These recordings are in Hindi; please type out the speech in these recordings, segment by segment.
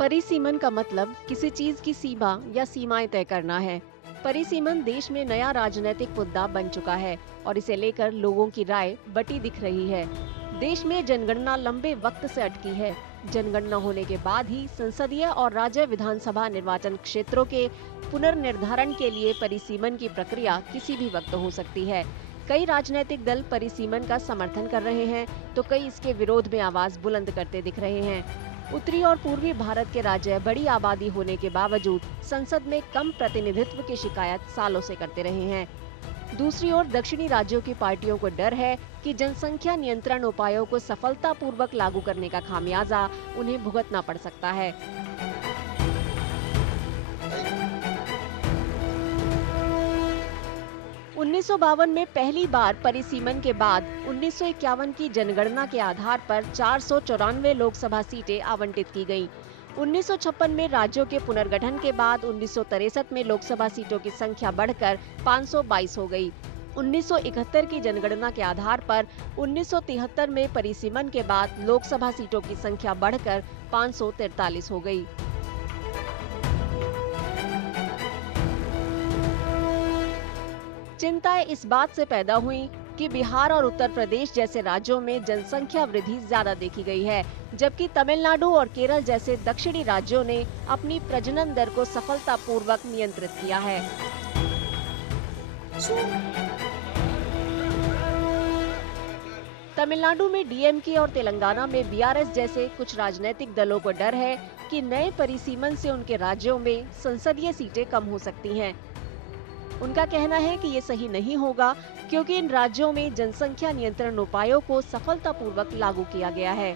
परिसीमन का मतलब किसी चीज की सीमा या सीमाएं तय करना है। परिसीमन देश में नया राजनीतिक मुद्दा बन चुका है और इसे लेकर लोगों की राय बटी दिख रही है। देश में जनगणना लंबे वक्त से अटकी है। जनगणना होने के बाद ही संसदीय और राज्य विधानसभा निर्वाचन क्षेत्रों के पुनर्निर्धारण के लिए परिसीमन की प्रक्रिया किसी भी वक्त हो सकती है। कई राजनीतिक दल परिसीमन का समर्थन कर रहे हैं, तो कई इसके विरोध में आवाज बुलंद करते दिख रहे हैं। उत्तरी और पूर्वी भारत के राज्य बड़ी आबादी होने के बावजूद संसद में कम प्रतिनिधित्व की शिकायत सालों से करते रहे हैं। दूसरी ओर दक्षिणी राज्यों की पार्टियों को डर है कि जनसंख्या नियंत्रण उपायों को सफलतापूर्वक लागू करने का खामियाजा उन्हें भुगतना पड़ सकता है। 1952 में पहली बार परिसीमन के बाद 1951 की जनगणना के आधार पर 494 लोकसभा सीटें आवंटित की गईं। 1956 में राज्यों के पुनर्गठन के बाद 1963 में लोकसभा सीटों की संख्या बढ़कर 522 हो गई। 1971 की जनगणना के आधार पर 1973 में परिसीमन के बाद लोकसभा सीटों की संख्या बढ़कर 543 हो गई। चिंताएं इस बात से पैदा हुई कि बिहार और उत्तर प्रदेश जैसे राज्यों में जनसंख्या वृद्धि ज्यादा देखी गई है, जबकि तमिलनाडु और केरल जैसे दक्षिणी राज्यों ने अपनी प्रजनन दर को सफलतापूर्वक नियंत्रित किया है। तमिलनाडु में डीएमके और तेलंगाना में बीआरएस जैसे कुछ राजनीतिक दलों को डर है कि नए परिसीमन से उनके राज्यों में संसदीय सीटें कम हो सकती हैं। उनका कहना है कि ये सही नहीं होगा, क्योंकि इन राज्यों में जनसंख्या नियंत्रण उपायों को सफलतापूर्वक लागू किया गया है।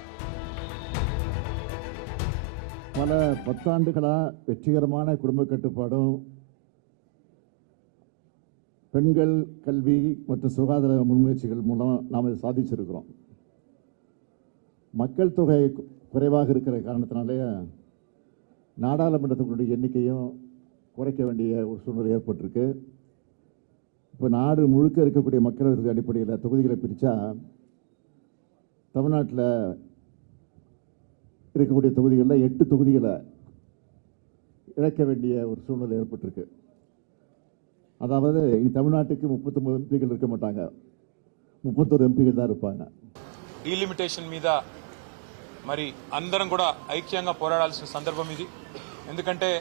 பல பத்தாண்டுகளா வெற்றிகரமான குடும்ப கட்டுப்பாடும் பெண்கள் கல்வி மற்றும் சுகாதார முன்முயற்சிகள் மூலம் நாம் இதை சாதிச்சிருக்கிறோம். மக்கள் தொகை குறைவாக இருக்கிற காரணத்தினாலே நாடாளுமன்றத்தினுடைய எண்ணிக்கையும் குறைக்க வேண்டிய ஒரு சூழ்நிலை ஏற்பட்டிருக்கு. இப்போ நாடு முழுக்க இருக்கக்கூடிய மக்கள் அடிப்படையில் தொகுதிகளை பிரித்தா தமிழ்நாட்டில் இருக்கக்கூடிய தொகுதிகளில் 8 தொகுதிகளை இழக்க வேண்டிய ஒரு சூழ்நிலை ஏற்பட்டிருக்கு. அதாவது தமிழ்நாட்டுக்கு 39 எம்பிகள் இருக்க மாட்டாங்க, 31 எம்பிகள் தான் இருப்பாங்க. డీలిమిటేషన్ మీద మరి అందరం కూడా ఐక్యంగా పోరాడాల్సిన సందర్భం ఇది. ఎందుకంటే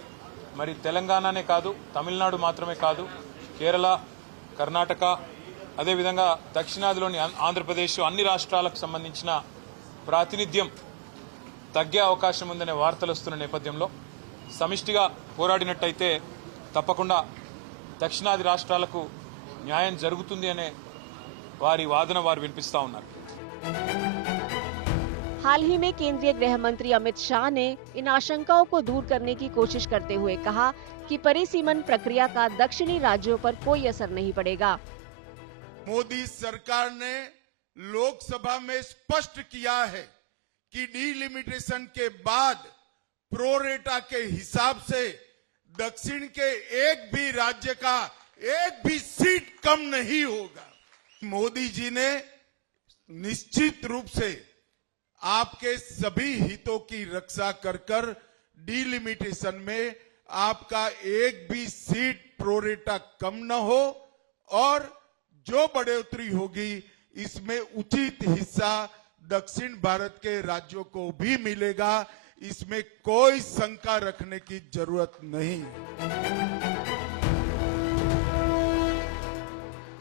మరి తెలంగాణనే కాదు, తమిళనాడు మాత్రమే కాదు, కేరళ, కర్ణాటక, అదేవిధంగా దక్షిణాదిలోని ఆంధ్రప్రదేశ్ అన్ని రాష్ట్రాలకు సంబంధించిన ప్రాతినిధ్యం తగ్గే అవకాశం ఉందనే వార్తలు వస్తున్న నేపథ్యంలో సమిష్టిగా పోరాడినట్టయితే తప్పకుండా దక్షిణాది రాష్ట్రాలకు న్యాయం జరుగుతుంది అనే వారి వాదన వారు వినిపిస్తా ఉన్నారు. हाल ही में केंद्रीय गृह मंत्री अमित शाह ने इन आशंकाओं को दूर करने की कोशिश करते हुए कहा कि परिसीमन प्रक्रिया का दक्षिणी राज्यों पर कोई असर नहीं पड़ेगा। मोदी सरकार ने लोकसभा में स्पष्ट किया है कि डीलिमिटेशन के बाद प्रोरेटा के हिसाब से दक्षिण के एक भी राज्य का एक भी सीट कम नहीं होगा। मोदी जी ने निश्चित रूप से आपके सभी हितों की रक्षा कर कर डीलिमिटेशन में आपका एक भी सीट प्रोरेटा कम न हो और जो बढ़ोतरी होगी इसमें उचित हिस्सा दक्षिण भारत के राज्यों को भी मिलेगा। इसमें कोई शंका रखने की जरूरत नहीं।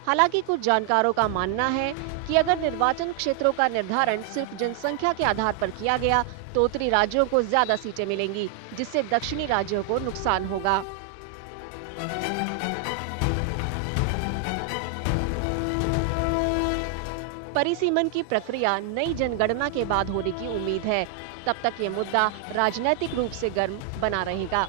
हालांकि कुछ जानकारों का मानना है कि अगर निर्वाचन क्षेत्रों का निर्धारण सिर्फ जनसंख्या के आधार पर किया गया तो उत्तरी राज्यों को ज्यादा सीटें मिलेंगी, जिससे दक्षिणी राज्यों को नुकसान होगा। परिसीमन की प्रक्रिया नई जनगणना के बाद होने की उम्मीद है। तब तक ये मुद्दा राजनीतिक रूप से गर्म बना रहेगा।